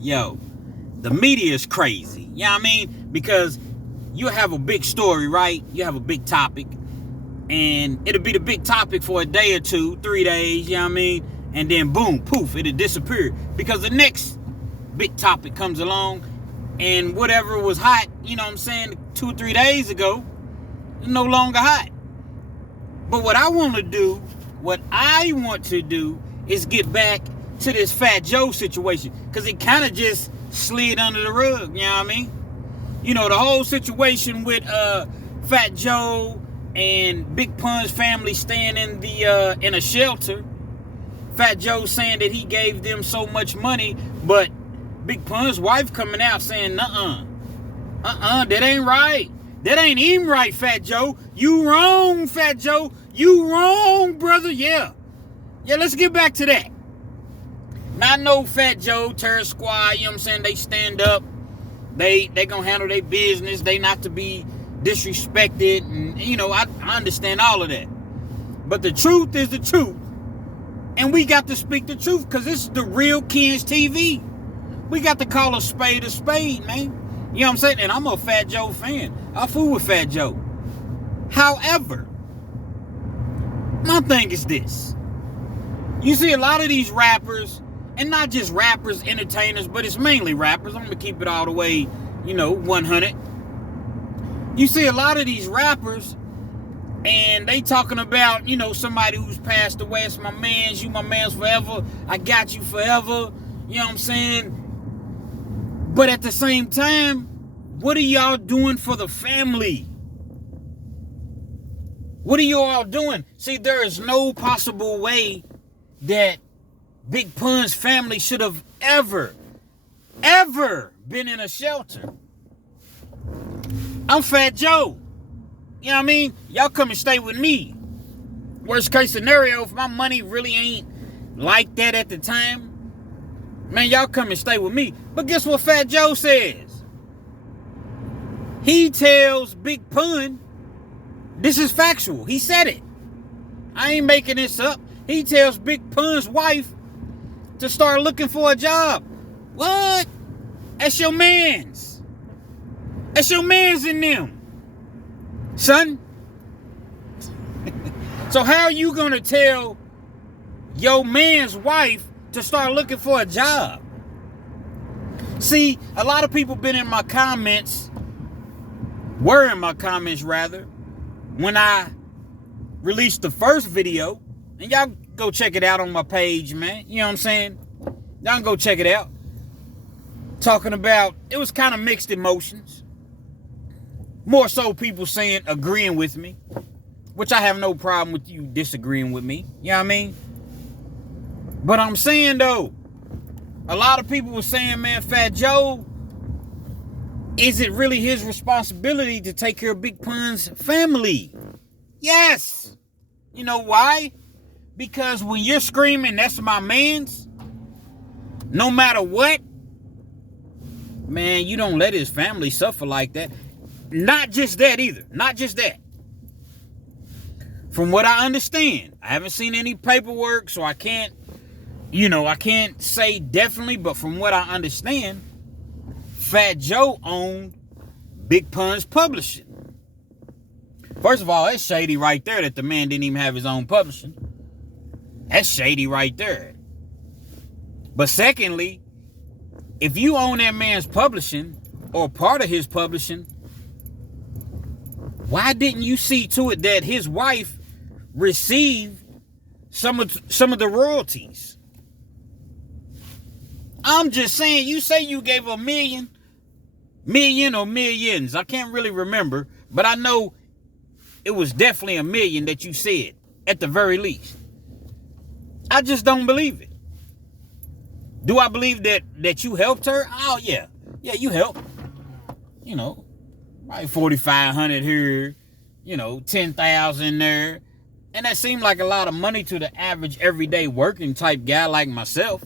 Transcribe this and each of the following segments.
Yo, the media is crazy. You know what I mean? Because you have a big story, right? You have a big topic. And it'll be the big topic for a day or two, 3 days, you know what I mean? And then boom, poof, it'll disappear. Because the next big topic comes along, and whatever was hot, you know what I'm saying, 2 or 3 days ago, is no longer hot. But what I want to do is get back to this Fat Joe situation. Because it kind of just slid under the rug, you know what I mean? You know, the whole situation with Fat Joe and Big Pun's family staying in a shelter. Fat Joe saying that he gave them so much money, but Big Pun's wife coming out saying, that ain't right. That ain't even right, Fat Joe. You wrong, Fat Joe. You wrong, brother. Yeah, let's get back to that. Now, I know Fat Joe, Terror Squad, you know what I'm saying, they stand up. They gonna handle their business. They not to be disrespected. And, you know, I understand all of that. But the truth is the truth. And we got to speak the truth because this is the real Ken's TV. We got to call a spade, man. You know what I'm saying? And I'm a Fat Joe fan. I fool with Fat Joe. However, my thing is this. You see a lot of these rappers, and not just rappers, entertainers, but it's mainly rappers. I'm going to keep it all the way, 100. You see a lot of these rappers, and they talking about, somebody who's passed away. It's my mans, you my mans forever. I got you forever. You know what I'm saying? But at the same time, what are y'all doing for the family? What are you all doing? See, there is no possible way that Big Pun's family should have ever been in a shelter. I'm Fat Joe. You know what I mean? Y'all come and stay with me. Worst case scenario, if my money really ain't like that at the time, man, y'all come and stay with me. But guess what Fat Joe says? He tells Big Pun, this is factual. He said it. I ain't making this up. He tells Big Pun's wife to start looking for a job. What? That's your mans. That's your mans in them. Son. So how are you going to tell your man's wife to start looking for a job? See, a lot of people been in my comments, were in my comments rather, when I released the first video. And y'all go check it out on my page, man. You know what I'm saying? Y'all can go check it out. Talking about, it was kind of mixed emotions. More so people saying, agreeing with me. Which I have no problem with you disagreeing with me. You know what I mean? But I'm saying, though, a lot of people were saying, man, Fat Joe, is it really his responsibility to take care of Big Pun's family? Yes. You know why? Because when you're screaming, that's my man's, no matter what, man, you don't let his family suffer like that. Not just that either. Not just that. From what I understand, I haven't seen any paperwork, so I can't, I can't say definitely, but from what I understand, Fat Joe owned Big Pun's publishing. First of all, that's shady right there that the man didn't even have his own publishing. That's shady right there. But secondly, if you own that man's publishing or part of his publishing, why didn't you see to it that his wife received some of the royalties? I'm just saying, you say you gave a million or millions. I can't really remember, but I know it was definitely $1 million that you said, at the very least. I just don't believe it. Do I believe that you helped her? Oh, yeah. Yeah, you helped. Right, 4,500 here, 10,000 there. And that seemed like a lot of money to the average everyday working type guy like myself.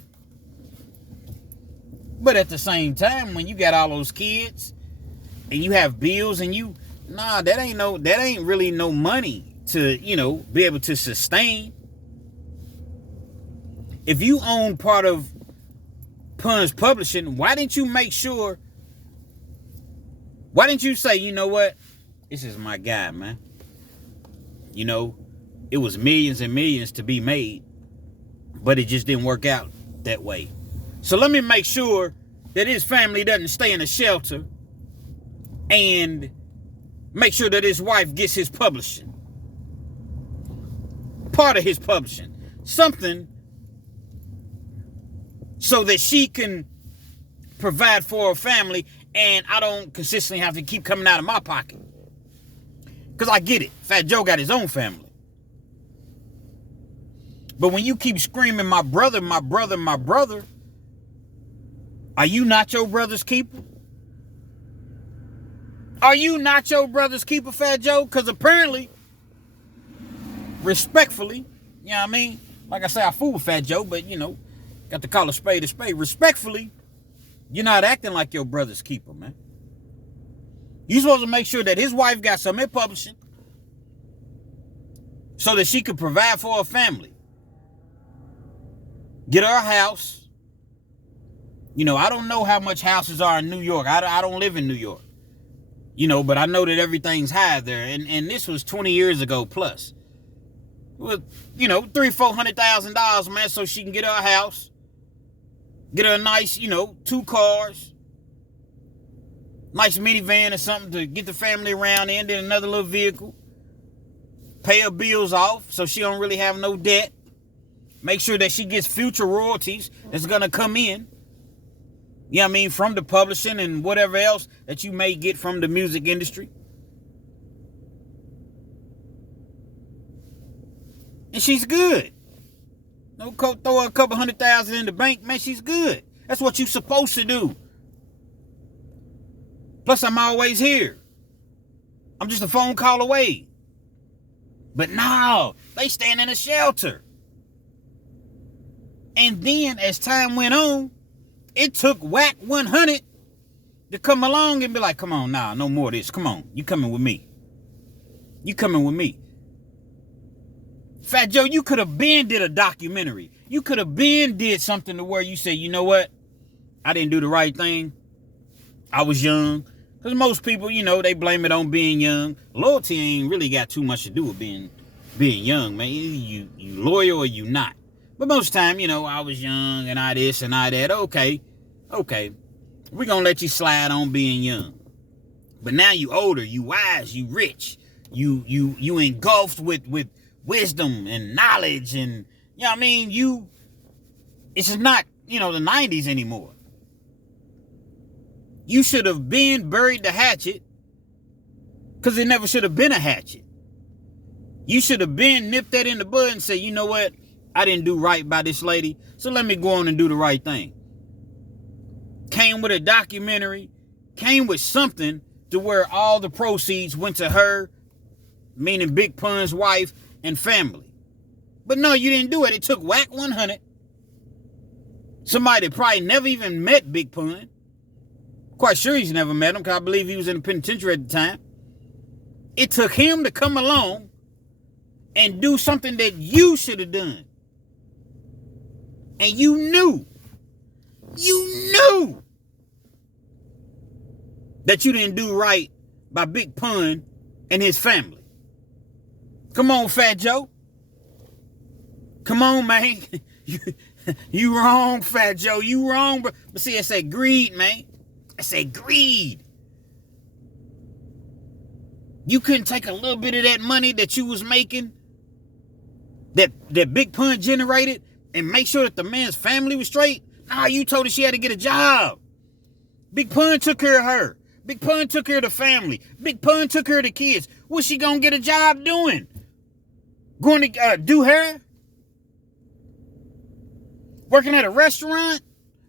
But at the same time, when you got all those kids and you have bills and that ain't really no money to, be able to sustain. If you own part of Pun's Publishing, why didn't you make sure, why didn't you say, you know what, this is my guy, man. You know, it was millions and millions to be made, but it just didn't work out that way. So let me make sure that his family doesn't stay in a shelter, and make sure that his wife gets his publishing. Part of his publishing. Something so that she can provide for her family and I don't consistently have to keep coming out of my pocket. Because I get it. Fat Joe got his own family. But when you keep screaming, my brother, my brother, my brother, are you not your brother's keeper? Are you not your brother's keeper, Fat Joe? Because apparently, respectfully, you know what I mean? Like I say, I fool with Fat Joe, but, you know, got to call a spade a spade. Respectfully, you're not acting like your brother's keeper, man. You're supposed to make sure that his wife got some in publishing so that she could provide for her family. Get her a house. You know, I don't know how much houses are in New York. I don't live in New York. You know, but I know that everything's high there. And this was 20 years ago plus. With, you know, $300,000-$400,000, man, so she can get her a house. Get her a nice, you know, 2 cars. Nice minivan or something to get the family around in. Then another little vehicle. Pay her bills off so she don't really have no debt. Make sure that she gets future royalties that's going to come in. You know what I mean? From the publishing and whatever else that you may get from the music industry. And she's good. Don't throw her a couple $100,000 in the bank, man, she's good. That's what you're supposed to do. Plus, I'm always here. I'm just a phone call away. But no, they stand in a shelter. And then, as time went on, it took Whack 100 to come along and be like, come on, nah, no more of this. Come on, you coming with me. You coming with me. Fat Joe, you could have been did a documentary. You could have been did something to where you say, you know what? I didn't do the right thing. I was young. Because most people, you know, they blame it on being young. Loyalty ain't really got too much to do with being young, man. You loyal or you not. But most time, you know, I was young and I this and I that. Okay. We're going to let you slide on being young. But now you older, you wise, you rich. You engulfed with wisdom and knowledge and, you know what I mean? It's not, you know, the 90s anymore. You should have been buried the hatchet because it never should have been a hatchet. You should have been nipped that in the bud and said, you know what? I didn't do right by this lady, so let me go on and do the right thing. Came with a documentary, came with something to where all the proceeds went to her, meaning Big Pun's wife and family. But no, you didn't do it. It took Whack 100. Somebody that probably never even met Big Pun. Quite sure he's never met him because I believe he was in the penitentiary at the time. It took him to come along and do something that you should have done. And you knew that you didn't do right by Big Pun and his family. Come on, Fat Joe. Come on, man. You wrong, Fat Joe. You wrong, bro. But see, I said greed, man. I said greed. You couldn't take a little bit of that money that you was making, that Big Pun generated, and make sure that the man's family was straight? Nah, you told her she had to get a job. Big Pun took care of her. Big Pun took care of the family. Big Pun took care of the kids. What's she gonna get a job doing? Going to do hair? Working at a restaurant?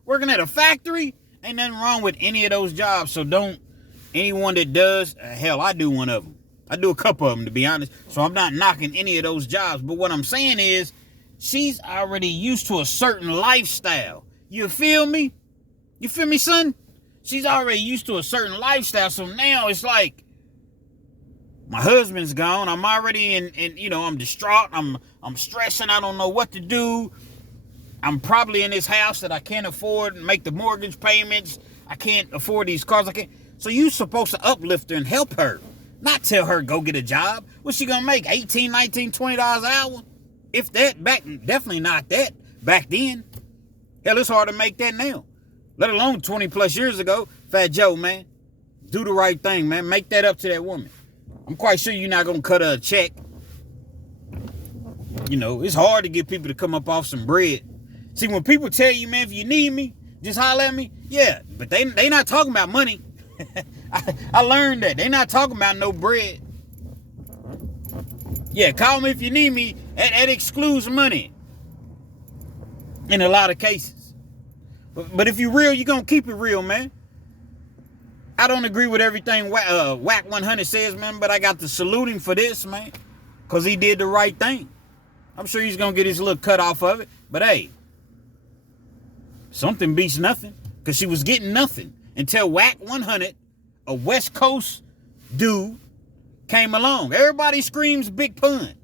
Working at a factory? Ain't nothing wrong with any of those jobs. So don't, anyone that does, hell, I do one of them. I do a couple of them, to be honest. So I'm not knocking any of those jobs. But what I'm saying is, she's already used to a certain lifestyle. You feel me? You feel me, son? She's already used to a certain lifestyle. So now it's like, my husband's gone. I'm already in you know, I'm distraught. I'm stressing. I don't know what to do. I'm probably in this house that I can't afford and make the mortgage payments. I can't afford these cars. So you supposed to uplift her and help her, not tell her go get a job. What's she gonna make? $18, $19, $20 an hour? If that, definitely not that back then. Hell, it's hard to make that now, let alone 20 plus years ago. Fat Joe, man, do the right thing, man. Make that up to that woman. I'm quite sure you're not gonna cut her a check. You know, it's hard to get people to come up off some bread. See, when people tell you, man, if you need me, just holler at me. Yeah, but they not talking about money. I learned that. They not talking about no bread. Yeah, call me if you need me. That excludes money in a lot of cases. But if you real, you're going to keep it real, man. I don't agree with everything Whack 100 says, man, but I got to salute him for this, man, because he did the right thing. I'm sure he's going to get his little cut off of it. But, hey, something beats nothing, because she was getting nothing until Whack 100, a West Coast dude, came along. Everybody screams Big Pun.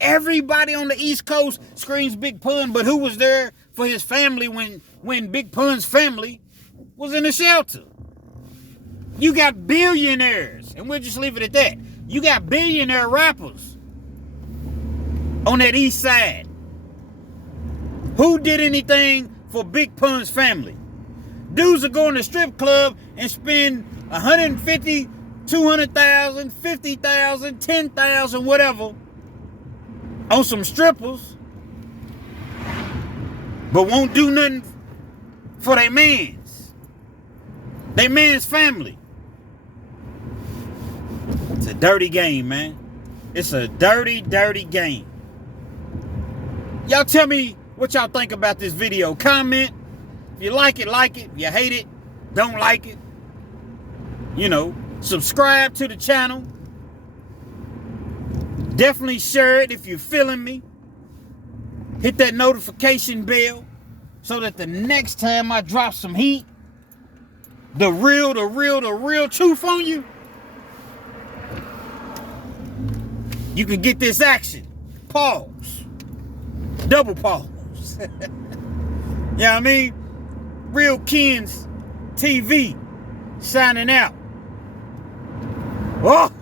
Everybody on the East Coast screams Big Pun, but who was there for his family when Big Pun's family was in the shelter? You got billionaires, and we'll just leave it at that. You got billionaire rappers on that east side. Who did anything for Big Pun's family? Dudes are going to strip club and spend $150,000, $200,000, $50,000, $10,000, whatever, on some strippers, but won't do nothing for their man's family. It's a dirty game, man. It's a dirty, dirty game. Y'all tell me what y'all think about this video. Comment. If you like it, like it. If you hate it, don't like it. You know, subscribe to the channel. Definitely share it if you're feeling me. Hit that notification bell so that the next time I drop some heat, the real truth on you, you can get this action. Pause. Double pause. You know what I mean? Real Kens TV signing out. Oh!